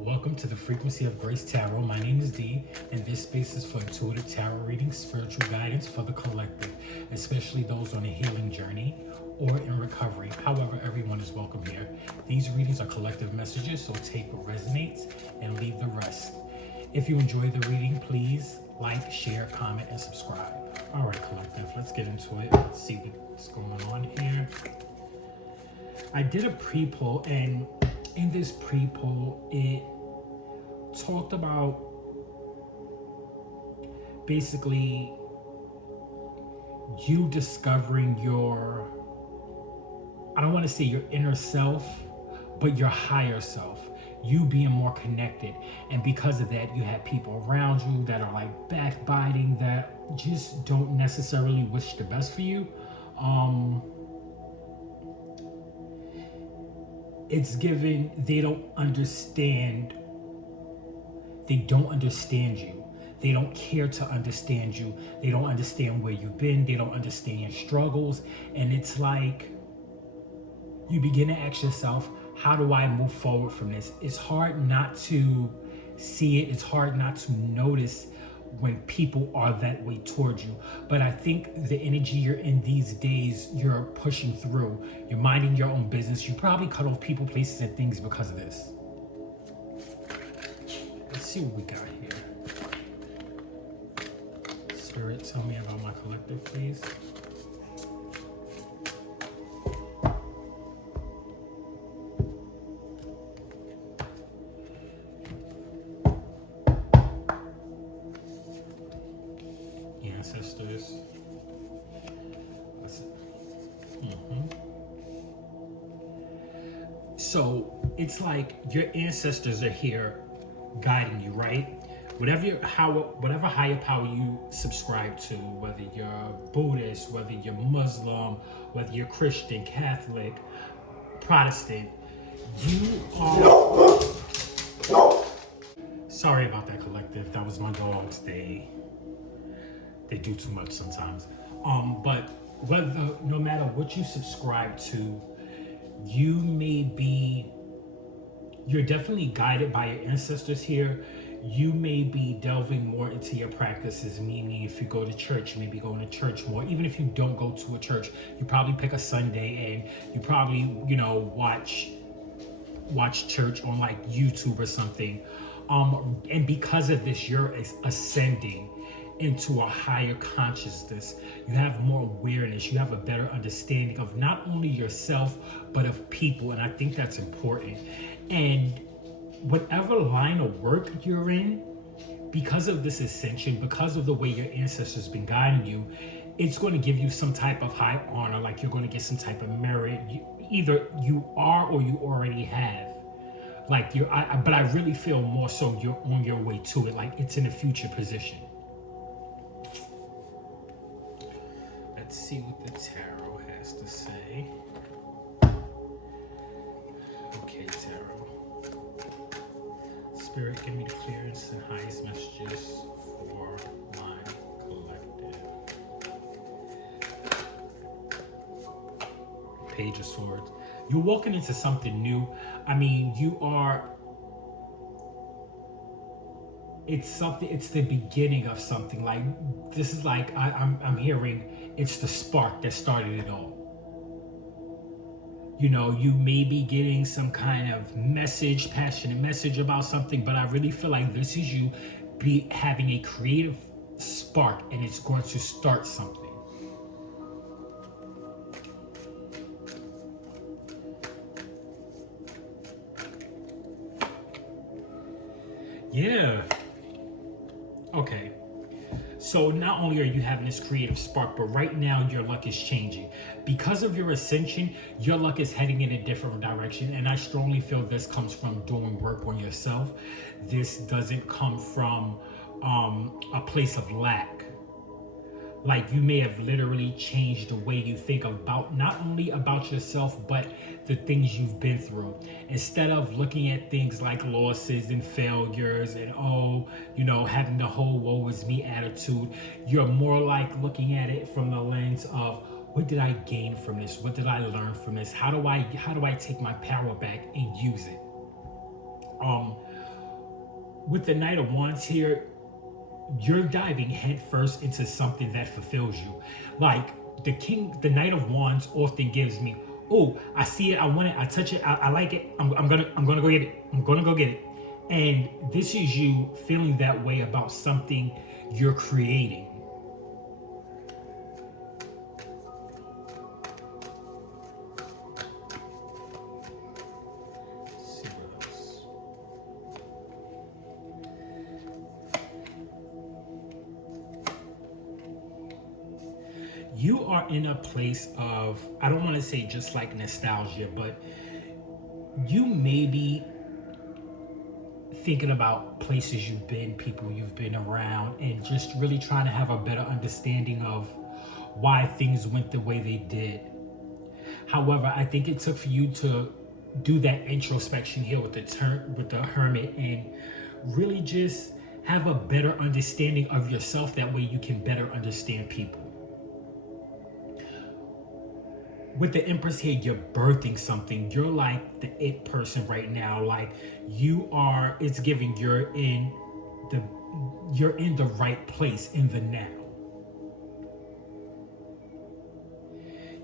Welcome to the Frequency of Grace Tarot. My name is Dee, and this space is for intuitive tarot readings, spiritual guidance for the collective, especially those on a healing journey or in recovery. However, everyone is welcome here. These readings are collective messages, so take what resonates and leave the rest. If you enjoy the reading, please like, share, comment, and subscribe. All right, collective, let's get into it. Let's see what's going on here. I did a pre-poll, and in this pre-poll, it talked about basically you discovering your, I don't want to say your inner self, but your higher self, you being more connected. And because of that, you have people around you that are like backbiting, that just don't necessarily wish the best for you. It's given, they don't understand you. They don't care to understand you. They don't understand where you've been. They don't understand your struggles. And it's like, you begin to ask yourself, how do I move forward from this? It's hard not to see it. It's hard not to notice when people are that way towards you. But I think the energy you're in these days, you're pushing through. You're minding your own business. You probably cut off people, places, and things because of this. Let's see what we got here. Spirit, tell me about my collective, please. Ancestors. So it's like your ancestors are here guiding you, right? Whatever higher power you subscribe to, whether you're Buddhist, whether you're Muslim, whether you're Christian, Catholic, Protestant, you are... Sorry about that, collective. That was my dogs. They do too much sometimes. But no matter what you subscribe to, you're definitely guided by your ancestors here. You may be delving more into your practices, meaning if you go to church, you may be going to church more. Even if you don't go to a church, you probably pick a Sunday and you probably, watch church on like YouTube or something. And because of this, you're ascending into a higher consciousness. You have more awareness. You have a better understanding of not only yourself, but of people. And I think that's important. And whatever line of work you're in, because of this ascension, because of the way your ancestors been guiding you, it's going to give you some type of high honor, like you're going to get some type of merit. Either you are or you already have. Like but I really feel more so you're on your way to it. Like it's in a future position. Let's see what the tarot has to say. Okay, tarot. Spirit, give me the clearest and highest messages for my collective. Page of Swords. You're walking into something new. I mean, it's the beginning of something. Like, this is like, I'm hearing it's the spark that started it all. You may be getting some kind of message, passionate message about something, but I really feel like this is you having a creative spark, and it's going to start something. Yeah. Okay. So not only are you having this creative spark, but right now your luck is changing. Because of your ascension, your luck is heading in a different direction. And I strongly feel this comes from doing work on yourself. This doesn't come from a place of lack. Like, you may have literally changed the way you think about, not only about yourself, but the things you've been through. Instead of looking at things like losses and failures and, having the whole woe is me attitude, you're more like looking at it from the lens of, what did I gain from this? What did I learn from this? How do I take my power back and use it? with the Knight of Wands here, you're diving headfirst into something that fulfills you. Like the Knight of Wands often gives me, oh, I see it, I want it, I touch it, I like it, I'm gonna go get it, I'm gonna go get it. And this is you feeling that way about something you're creating. Let's see what else. You are in a place of, I don't want to say just like nostalgia, but you may be thinking about places you've been, people you've been around, and just really trying to have a better understanding of why things went the way they did. However, I think it took for you to do that introspection here with the Hermit, and really just have a better understanding of yourself. That way you can better understand people. With the Empress here, you're birthing something. You're like the it person right now. Like you are, it's giving you're in the right place in the now.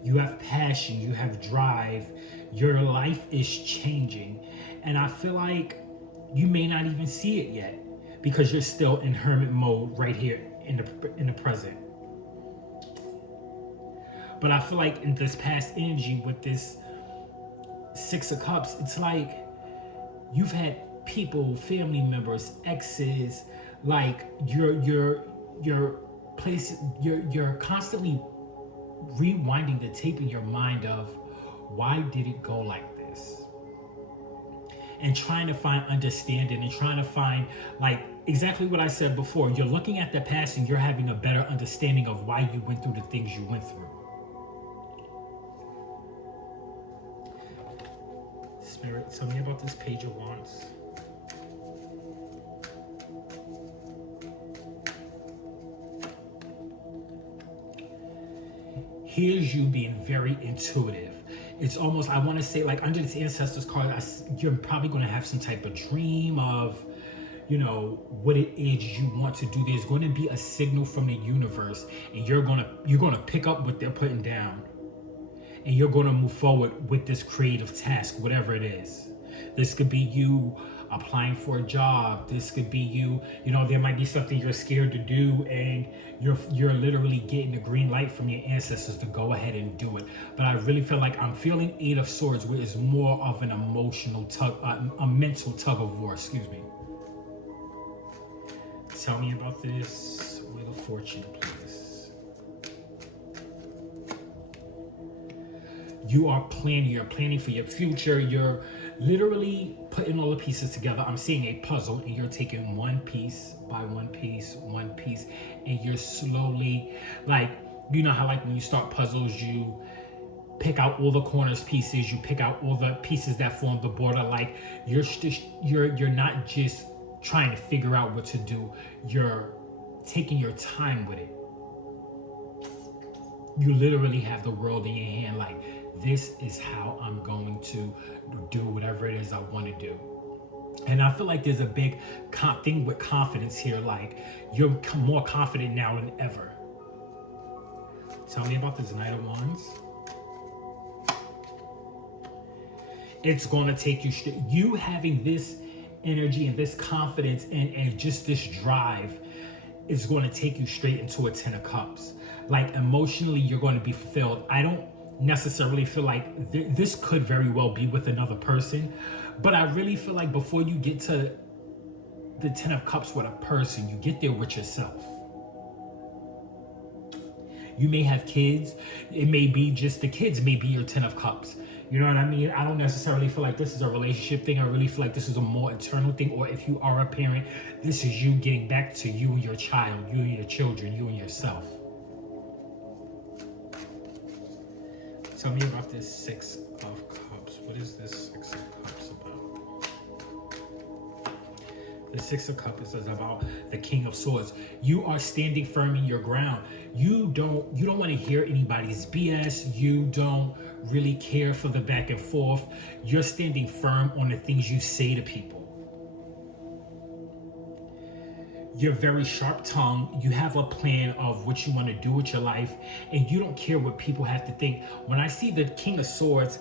You have passion, you have drive, your life is changing. And I feel like you may not even see it yet because you're still in hermit mode right here in the present. But I feel like in this past energy with this Six of Cups, it's like you've had people, family members, exes, like your place, you're constantly rewinding the tape in your mind of why did it go like this, and trying to find understanding and trying to find, like, exactly what I said before. You're looking at the past and you're having a better understanding of why you went through the things you went through. Spirit, tell me about this Page of Wands. Here's you being very intuitive. It's almost, I want to say, like under this Ancestors card, you're probably going to have some type of dream of, you know, what it is you want to do. There's going to be a signal from the universe, and you're going to pick up what they're putting down, and you're going to move forward with this creative task, whatever it is. This could be you applying for a job. This could be you, you know, there might be something you're scared to do, and you're literally getting the green light from your ancestors to go ahead and do it. But I really feel like I'm feeling Eight of Swords, where it's more of an emotional tug, a mental tug of war, excuse me. Tell me about this Wheel of Fortune, please. You're planning for your future. You're literally putting all the pieces together. I'm seeing a puzzle, and you're taking one piece by one piece, and you're slowly, like, you know how like when you start puzzles, you pick out all the corners pieces, you pick out all the pieces that form the border. Like you're not just trying to figure out what to do. You're taking your time with it. You literally have the world in your hand. Like, this is how I'm going to do whatever it is I want to do. And I feel like there's a big thing with confidence here. Like, you're more confident now than ever. Tell me about this Knight of Wands. It's going to take you having this energy and this confidence and just this drive is going to take you straight into a Ten of Cups. Like, emotionally, you're going to be fulfilled. I don't necessarily feel like this could very well be with another person, but I really feel like before you get to the Ten of Cups with a person, you get there with yourself. You may have kids. It may be just the kids may be your Ten of Cups. You know what I mean? I don't necessarily feel like this is a relationship thing. I really feel like this is a more internal thing. Or if you are a parent, this is you getting back to you and your child, you and your children, you and yourself. Tell me about this Six of Cups. What is this Six of Cups about? The Six of Cups is about the King of Swords. You are standing firm in your ground. You don't want to hear anybody's BS. You don't really care for the back and forth. You're standing firm on the things you say to people. You're very sharp tongued. You have a plan of what you want to do with your life, and you don't care what people have to think. When I see the King of Swords,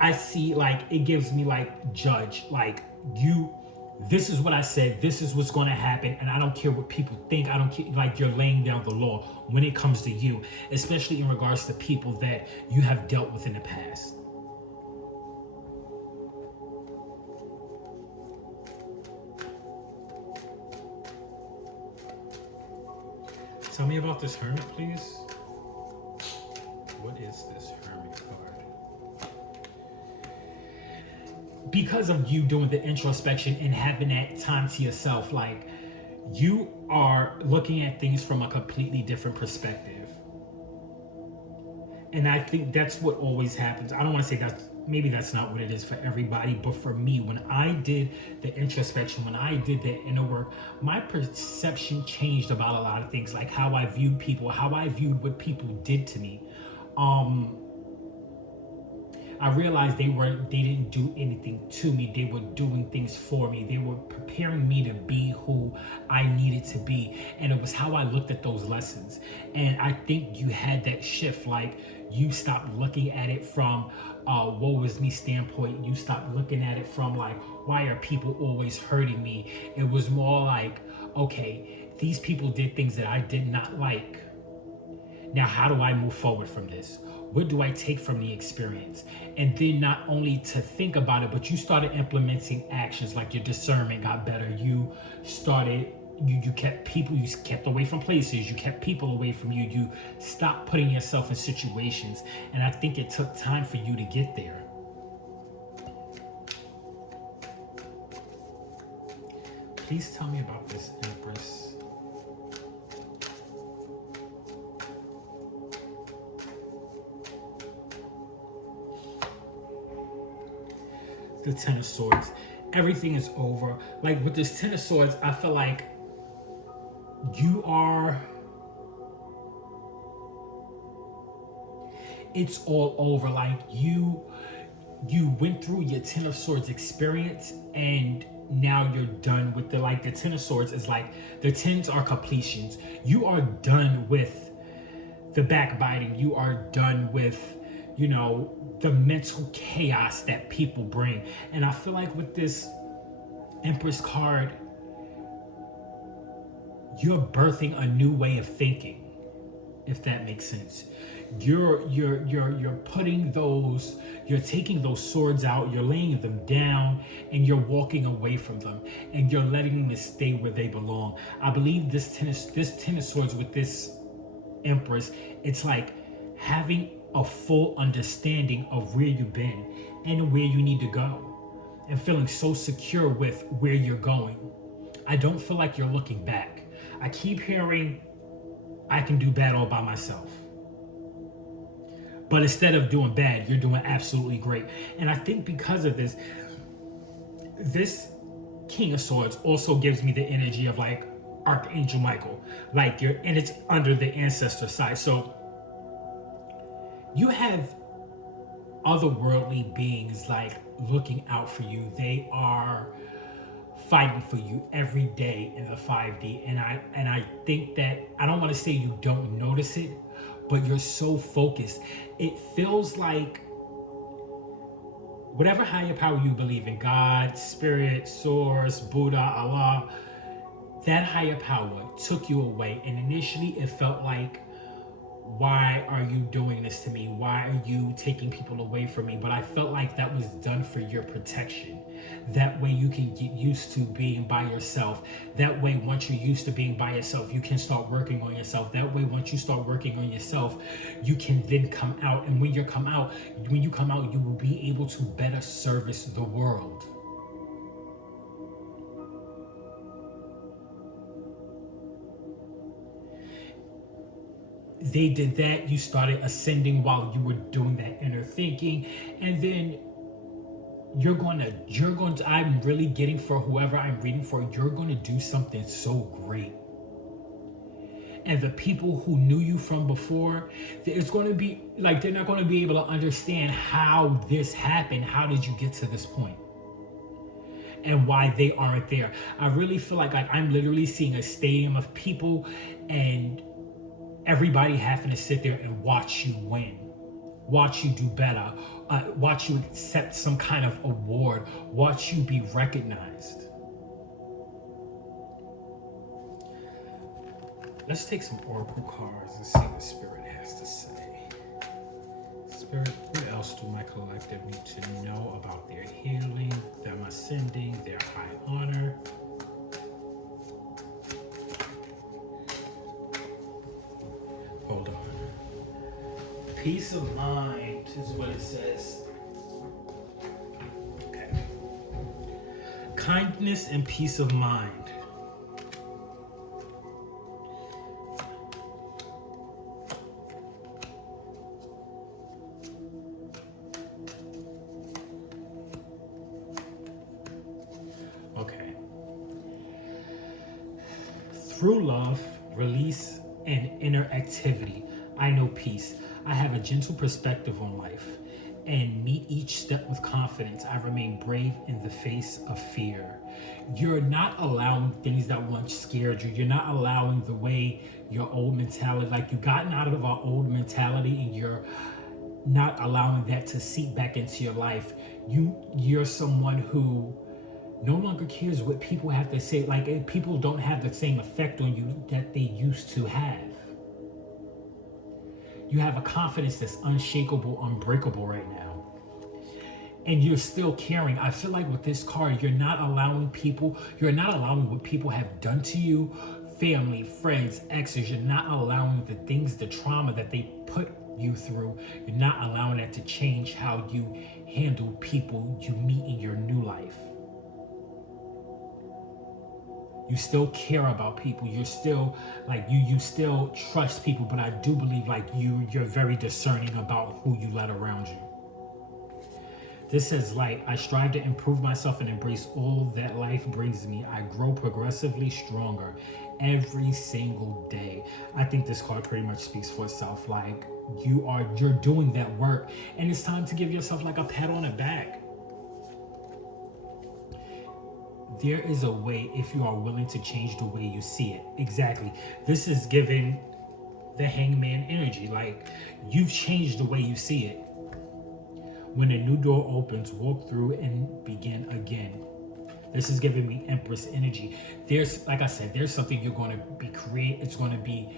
I see like it gives me like judge, like you. This is what I said. This is what's going to happen, and I don't care what people think. I don't care. Like you're laying down the law when it comes to you, especially in regards to people that you have dealt with in the past. Tell me about this Hermit, please. What is this Hermit card? Because of you doing the introspection and having that time to yourself, like you are looking at things from a completely different perspective. And I think that's what always happens. I don't want to say that's maybe that's not what it is for everybody, but for me, when I did the introspection, when I did the inner work, my perception changed about a lot of things, like how I viewed people, how I viewed what people did to me. I realized they didn't do anything to me. They were doing things for me. They were preparing me to be who I needed to be. And it was how I looked at those lessons. And I think you had that shift, like you stopped looking at it from woe is me standpoint. You stopped looking at it from like, why are people always hurting me? It was more like, okay, these people did things that I did not like. Now, how do I move forward from this? What do I take from the experience? And then not only to think about it, but you started implementing actions, like your discernment got better. You started, you kept people, you kept away from places, you kept people away from you. You stopped putting yourself in situations. And I think it took time for you to get there. Please tell me about this Empress. The Ten of Swords. Everything is over. Like with this Ten of Swords, I feel like you are... It's all over. Like you went through your Ten of Swords experience and now you're done with the Ten of Swords is like the tens are completions. You are done with the backbiting. You are done with, the mental chaos that people bring. And I feel like with this Empress card, you're birthing a new way of thinking, if that makes sense. You're putting those, you're taking those swords out, you're laying them down, and you're walking away from them, and you're letting them stay where they belong. I believe this ten of swords with this Empress, it's like having a full understanding of where you've been and where you need to go, and feeling so secure with where you're going. I don't feel like you're looking back. I keep hearing, I can do bad all by myself. But instead of doing bad, you're doing absolutely great. And I think because of this King of Swords also gives me the energy of like Archangel Michael, and it's under the ancestor side. So you have otherworldly beings like looking out for you. They are fighting for you every day in the 5D. And I think that, I don't want to say you don't notice it, but you're so focused. It feels like whatever higher power you believe in, God, Spirit, Source, Buddha, Allah, that higher power took you away. And initially it felt like, why are you doing this to me? Why are you taking people away from me? But I felt like that was done for your protection. That way you can get used to being by yourself. That way, once you're used to being by yourself, you can start working on yourself. That way, once you start working on yourself, you can then come out. And when you come out, you will be able to better service the world. They did that. You started ascending while you were doing that inner thinking. And then I'm really getting, for whoever I'm reading for, you're going to do something so great. And the people who knew you from before, it's going to be like, they're not going to be able to understand how this happened. How did you get to this point? and why they aren't there. I really feel like I'm literally seeing a stadium of people and everybody having to sit there and watch you win, watch you do better, watch you accept some kind of award, watch you be recognized. Let's take some oracle cards and see what Spirit has to say. Spirit, what else do my collective need to know about their healing, them ascending, their high honor? Hold on. Peace of mind is what it says. Okay. Kindness and peace of mind. Okay. Through love, release, and inner activity, I know peace. I have a gentle perspective on life and meet each step with confidence. I remain brave in the face of fear. You're not allowing things that once scared you. You're not allowing the way your old mentality, like you've gotten out of our old mentality and you're not allowing that to seep back into your life. You're someone who no longer cares what people have to say. Like people don't have the same effect on you that they used to have. You have a confidence that's unshakable, unbreakable right now. And you're still caring. I feel like with this card, you're not allowing what people have done to you, family, friends, exes. You're not allowing the things, the trauma that they put you through. You're not allowing that to change how you handle people you meet in your new life. You still care about people. You're still like you still trust people, but I do believe like you're very discerning about who you let around you. This says light. I strive to improve myself and embrace all that life brings me. I grow progressively stronger every single day. I think this card pretty much speaks for itself. Like you're doing that work, and it's time to give yourself like a pat on the back. There is a way if you are willing to change the way you see it. Exactly. This is giving the hangman energy. Like you've changed the way you see it. When a new door opens, walk through and begin again. This is giving me Empress energy. There's, like I said, there's something you're going to be it's going to be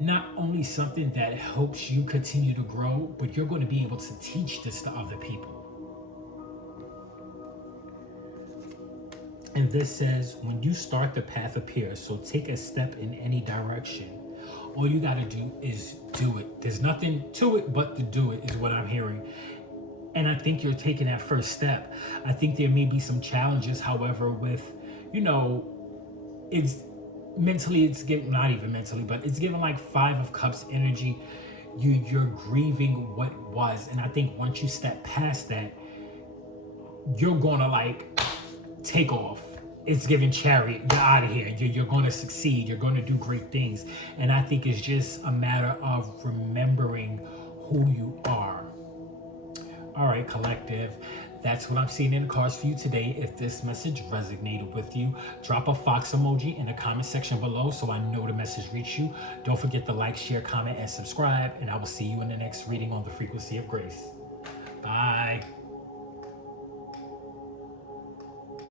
not only something that helps you continue to grow, but you're going to be able to teach this to other people. And this says, when you start, the path appears. So take a step in any direction. All you got to do is do it. There's nothing to it but to do it is what I'm hearing. And I think you're taking that first step. I think there may be some challenges, however, with, it's mentally, it's giving, not even mentally, but it's giving like 5 of Cups energy. You're grieving what was. And I think once you step past that, you're going to like take off. It's giving Chariot. You're out of here. You're going to succeed. You're going to do great things. And I think it's just a matter of remembering who you are. All right, collective. That's what I'm seeing in the cards for you today. If this message resonated with you, drop a fox emoji in the comment section below so I know the message reached you. Don't forget to like, share, comment, and subscribe. And I will see you in the next reading on the Frequency of Grace. Bye.